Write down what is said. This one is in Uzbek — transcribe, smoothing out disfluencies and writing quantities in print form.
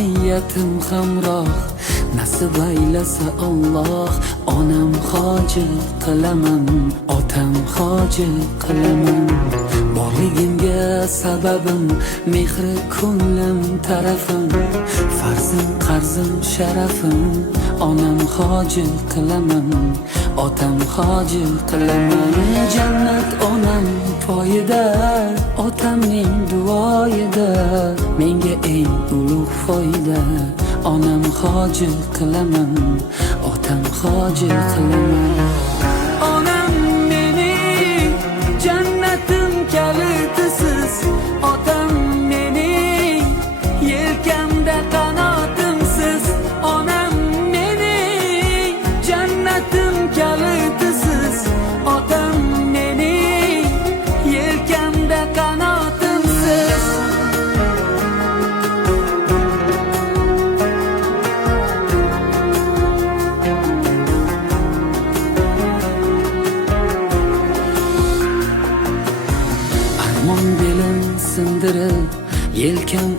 niyatim hamroh, nasib aylasa Alloh. Onam hoji qilaman, otam hoji qilaman. Borligimga sababim mehri ko'nglim tarafim, farzim qarzim sharafim. Onam hoji qilaman, otam hoji qilaman. Jannat onam poyida, otamning duoyida. Menga eng ulug' foyda. Onam hoji qilaman, otam hoji qilaman. Onam mening jannatim kalitisiz, otam mening yelkamda qanotimsiz. Onam mening jannatim kalitisiz, otam mening yelkamda qanotimsiz. Armon belim sindirib, yelkam